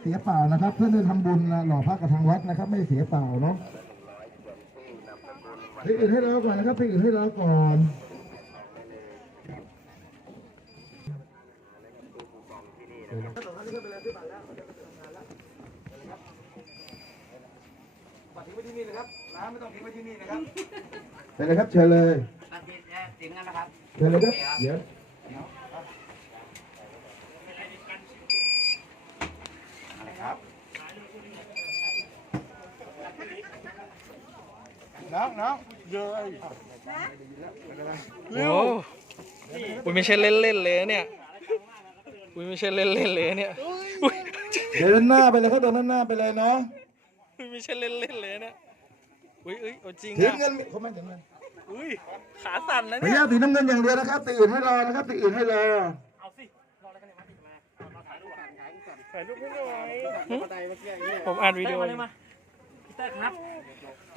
เสียเปล่านะครับ เพื่อนได้ทำบุญหล่อพระกับทางวัดนะครับ ไม่เสียเปล่าเนาะเพลงอื่นให้รอก่อนนะครับเพลงอื่นให้รอก่อนปัดทิ้งไว้ที่นี่นะครับน้ำไม่ต้องทิ้งไว้ที่นี่นะครับไปเลยครับเชิญเลยตัดสินเสียงกันนะครับเชิญเลยครับเดี๋ยว น้องน้องเยอะโอ้อุ้ยไม่ใช่เล่นเล่นๆเลยนะเนี่ยอุ้ยไม่ใช่เล่นเล่นๆเลยนะเนี่ยอุ้ยเดินหน้าไปเลยครับเดินหน้าไปเลยเนาะอุ้ยไม่ใช่เล่นเล่นๆเลยนะเนี่ยอุ้ยอุ้ยเอาจริงถึงอะเงินเขาไม่ถึงเงินอุ้ยขาสั่นนะพเนี่ยยาสีน้ำเงินอย่างเดียวนะครับตีอื่นให้รอนะครับตีอื่นให้รอผมอ่านวิดีโอ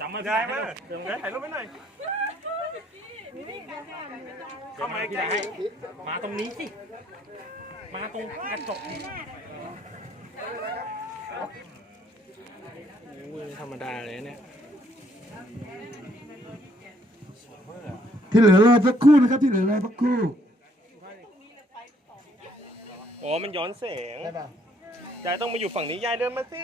จำไม่ได้ไหมเดี๋ยวถ่ายรูปไว้หน่อยเข้ามาใกล้มาตรงนี้สิ มาตรงกระจกอุ้ยไม่ธรรมดาเลยเนี่ย ที่เหลือรอสักครู่นะครับ ที่เหลือรอสักครู่อ๋อ มันย้อนแสงได้ป่ะยายต้องมาอยู่ฝั่งนี้ ยายเดินมาสิ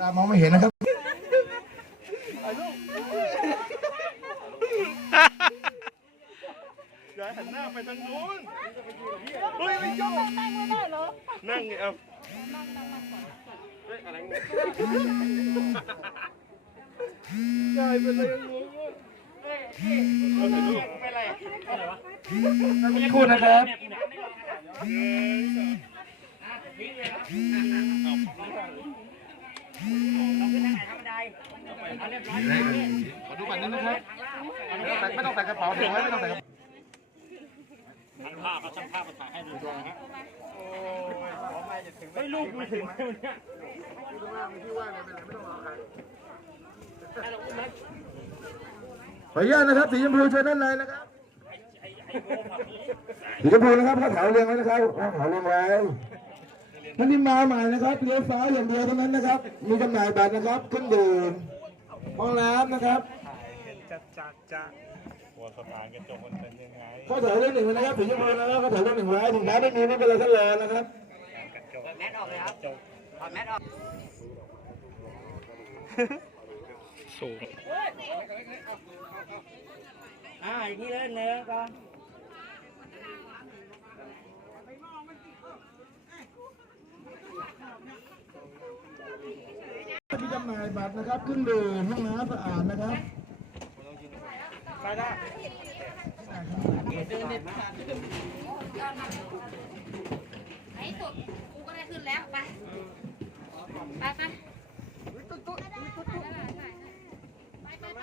ตามองไม่เห็นนะครับยายหันหน้าไปทางนู้นเฮ้ยไม่ยอมนั่งไงเอาเฮ้ยอะไรเนี่ยยายเป็นอะไรกันงงอะเอาถ่ายรูปสักครู่นะครับ ขอดูบัตรนิดนะครับไม่ต้องใส่กระเป๋าถือไว้ไม่ต้องใส่กระเป๋าเฮ้ยลูกมือถึงไหมวันเนี้ยขออนุญาตนะครับสีชมพูเชิญด้านในนะครับสีชมพูนะครับเข้าแถวเรียงไว้นะครับเข้าแถวเรียงไว้ ท่านที่มาใหม่นะครับเลี้ยวซ้ายอย่างเดียวเท่านั้นนะครับ มีจำหน่ายบัตรนะครับเครื่องดื่มห้องน้ำนะครับจัดจัดจัดหัวสถานกระจกมันเป็นยังไงเข้าแถวเรียงหนึ่งไว้นะครับสีชมพูนะครับเข้าแถวเรียงหนึ่งไว้ถึงน้ำไม่มีไม่เป็นไรท่านรอนะครับแมสออกเลยครับถอดแมสออกสูงอ่าอย่างนี้เลยเนื้อก็ ที่จำหน่ายบัตรนะครับขึ้นเดื่มห้องน้ำสะอาดนะครับไหนสุดกูก็ได้ขึ้นแล้ว ไป ไปไปไปไปไป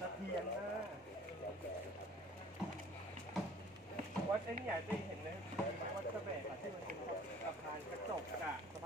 ตะเคียนฮะวัดไอ้นี่ใหญ่ตีเห็นเลยวัดกระแบกอะที่มันเป็นสะพานกระจกอะสะพานกระจกอะ